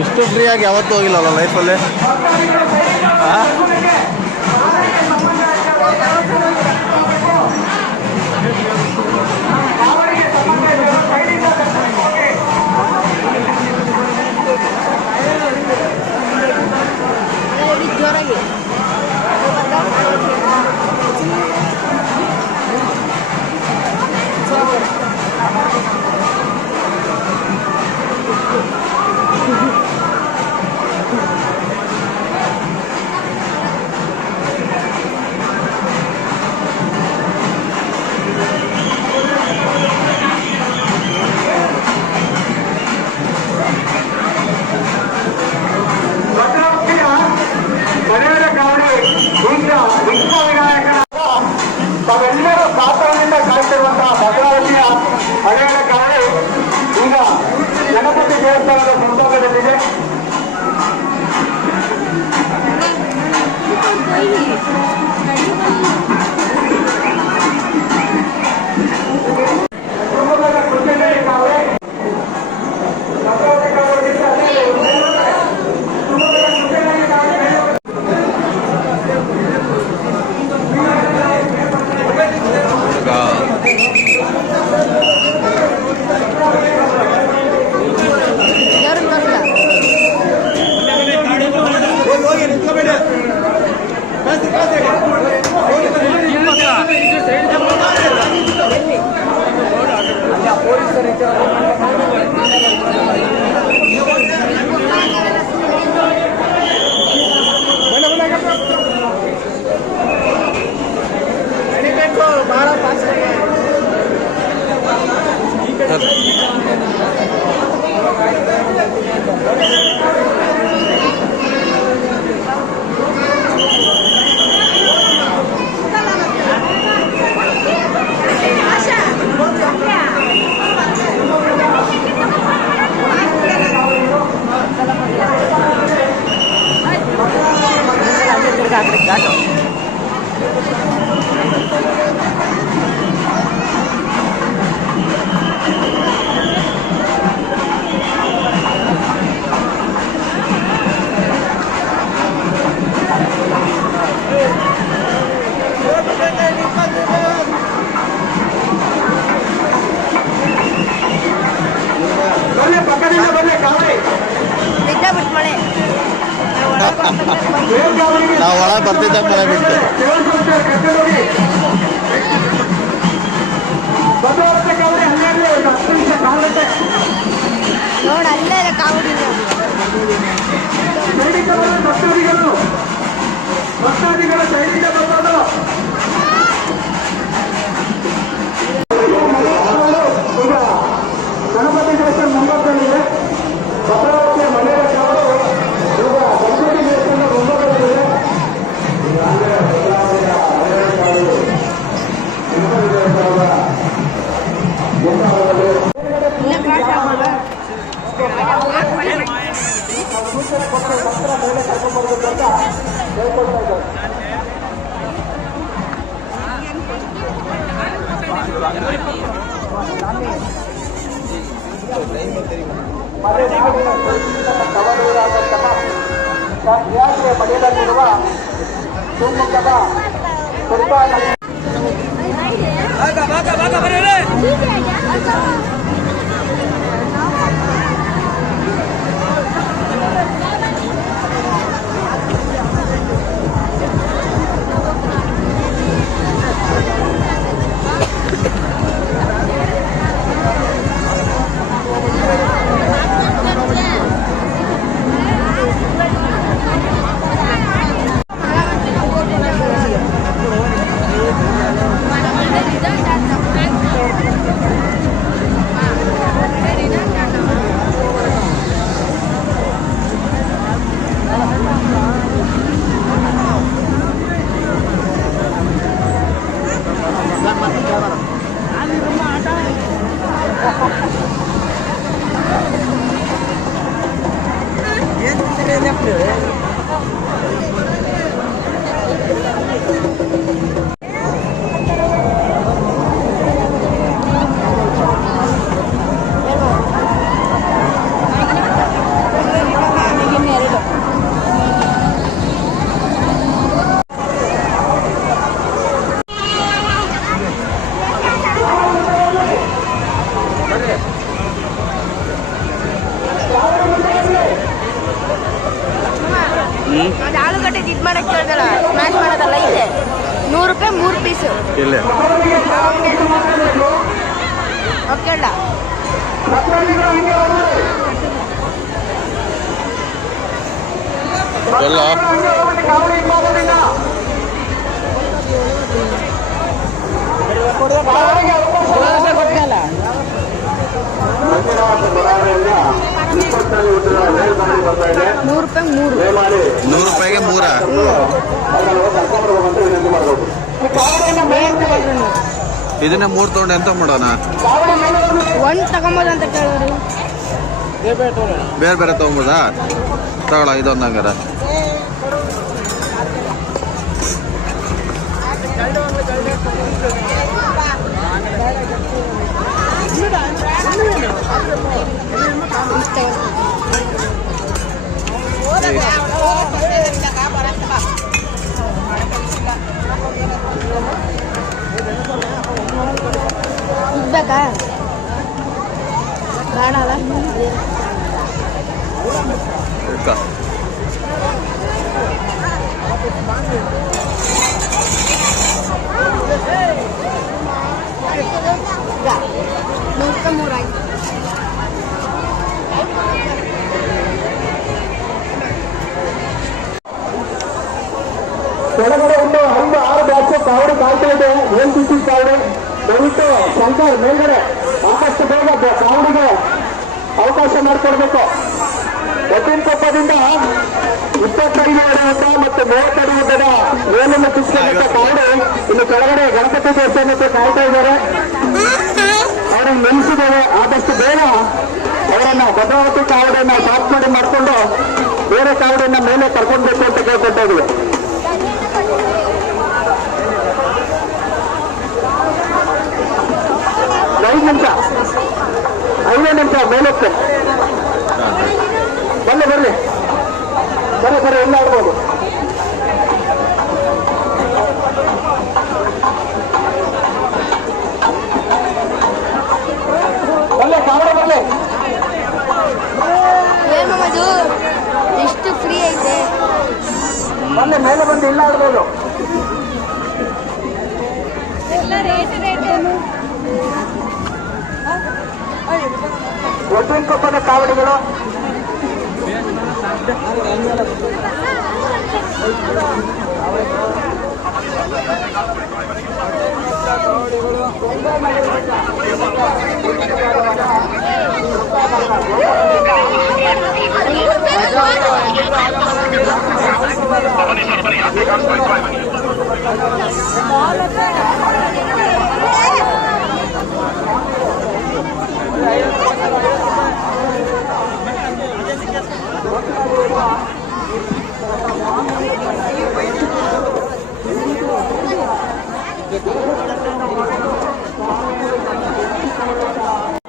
ಇಷ್ಟು ಫ್ರೀಯಾಗಿ ಯಾವತ್ತೂ ಹೋಗಿಲ್ಲಲ್ಲ ಲೈಫಲ್ಲಿ. ತಾವೆಲ್ಲರೂ ಕಾತರದಿಂದ ಕಾಯ್ತಿರುವಂತಹ ಭದ್ರಾವತಿಯ ಹಳೆಯ ಕಾವಡಿ ಈಗ ಗಣಪತಿ ದೇವಸ್ಥಾನದ ಮುಂಭಾಗದಲ್ಲಿದೆ. ನಾವು ಒಳಗೆ ಬರ್ತಿದ್ದಾಗ ಮಳೆ ಬಿಟ್ಟು ನೋಡಲ್ಲೇ ಕಾವಡಿ ಭಕ್ತಾದಿಗಳು ಸೈನಿಕ ಬಂದವರು ಈಗ ಗಣಪತಿ ದೇವಸ್ಥಾನ ಮುಂಭಾಗದಲ್ಲಿದೆ. ಭದ್ರಾವತಿಯ ಮನೆಯ ಕಾವಲು ಈಗ ಗಣಪತಿ ದೇವಸ್ಥಾನ ಮುಂಭಾಗದಲ್ಲಿದೆ. ಗಣಪತಿ ದೇವಸ್ಥಾನದ ಮುಂಭಾಗದಲ್ಲಿ ಭಕ್ತರ ಮೇಲೆ ಕರ್ಕೊಂಡ್ಬರ್ಬೇಕು ಅಂತ ಹೇಳ್ಕೊಳ್ತಾ ಇದ್ದಾರೆ. ಯಾತ್ರೆ ಮನೆಯಲ್ಲಿರುವ ಶಿವಮೊಗ್ಗದ ಅದು ಆಲೂಗಡ್ಡೆ ಇದು ಮಾಡಕ್ಕೆ ಕೇಳ್ದಲ್ಲ ಸ್ಮ್ಯಾಶ್ ಮಾಡೋದಲ್ಲ ಇದೆ 100 ರೂಪಾಯಿ 3 ಪೀಸು ಇಲ್ಲೇ ಓಕೆ ಅಲ್ಲ ಎಲ್ಲ ₹100 ಮೂರ ಇದನ್ನ 3 ತೊಗೊಂಡು ಎಂತ ಮಾಡೋಣ ಒಂದು ತಗೊಂಬೋದು ಅಂತ ಕೇಳೋರು ಬೇರೆ ಬೇರೆ ತೊಗೊಂಬೋದಾ ತಗೊಳ ಇದೊಂದು ಹಂಗಾರ ಬೇಕಾ ಬೇಡ ಅಲ್ಲ ಇಟ್ಕೊ. ಮೂರಾಯ್ತು ಕೆಳಗಡೆ ಒಂದು 5-6 ಬ್ಯಾಚ್ ಕಾವಡಿ ಕಾಯ್ತಾ ಇದೆ ಏನ್ ತಿಂತಿ ಕಾವಡಿ ದಯವಿಟ್ಟು ಶಂಕರ್ ಮೇಲ್ಗಡೆ ಆದಷ್ಟು ಬೇಗ ಕಾವಡಿಗೆ ಅವಕಾಶ ಮಾಡಿಕೊಡ್ಬೇಕು ಕೊಪ್ಪದಿಂದ 25 ಅಡಿ ಉದ್ದ ಮತ್ತು 30 ಅಡಿ ಉದ್ದದ ವೇಲನ್ನು ತಿಸ್ಕೊಂಡ ಕಾವಡಿ ಇಲ್ಲಿ ಕೆಳಗಡೆ ಗಣಪತಿ ದೇವಸ್ಥಾನಕ್ಕೆ ಕಾಯ್ತಾ ಇದ್ದಾರೆ ಅವರನ್ನು ನೆಲೆಸಿದ್ದಾರೆ ಆದಷ್ಟು ಬೇಗ ಅವರನ್ನ ಭದ್ರಾವತಿ ಕಾವಡಿಯನ್ನ ಸಾಫ್ ಮಾಡಿಕೊಂಡು ಬೇರೆ ಕಾವಡಿಯನ್ನ ಮೇಲೆ ಕರ್ಕೊಂಡ್ಬೇಕು ಅಂತ ಕೇಳ್ಕೊತಾ ಇದ್ದೀವಿ 5 ನಿಮಿಷ 5 ನಿಮಿಷ ಮೇಲಕ್ಕೆ ಬರ್ರಿ ಎಲ್ಲ ಆಡ್ಬೋದು ಬಲ್ಲೆ ಕಾವಡೆ ಬಲ್ಲೆ ಏನು ಅದು ಎಷ್ಟು ಫ್ರೀ ಐತೆ ಬಲ್ಲೆ ಮೇಲೆ ಬಂದು ಇಲ್ಲ ಆಡ್ಬೋದು ಕೊಪ್ಪದ ಕಾವಡಿಗಳು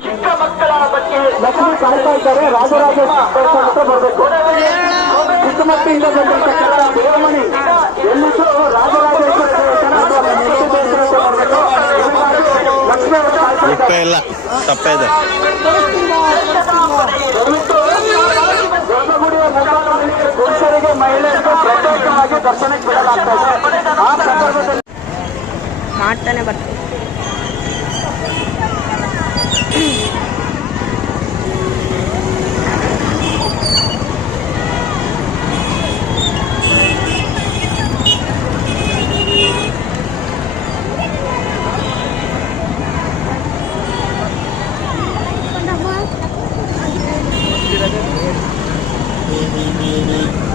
ಚಿಕ್ಕ ಮಕ್ಕಳ ಬಗ್ಗೆ ಲಕ್ಷ್ಮಿ ಕಾಯ್ತಾ ಇದ್ದಾರೆ ರಾಜರಾಜೇಶ್ವರ ಬರಬೇಕು ಚಿಕ್ಕ ಮಕ್ಕಳಿಂದ ಬಂದಿರ್ತಕ್ಕಂಥ ದೇವಮಣಿ ಎಲ್ಲಿದ್ದು ರಾಜರಾಜೇಶ್ವರ ಲಕ್ಷ್ಮಿ ಉಪ್ಪೇ ಇಲ್ಲ ತಪ್ಪೇ ಇದೆ ಗರ್ಭಗುಡಿಯ ಮುಂಭಾಗದಲ್ಲಿ ಪುರುಷರಿಗೆ ಮಹಿಳೆಯರಿಗೆ ಪ್ರತ್ಯೇಕವಾಗಿ ದರ್ಶನಕ್ಕೆ ಬಿಡಲಾಗ್ತಾ ಇದೆ ಆ ಸಂದರ್ಭದಲ್ಲಿ ಮಾಡ್ತಾನೆ ಬರ್ತೀನಿ Thank you.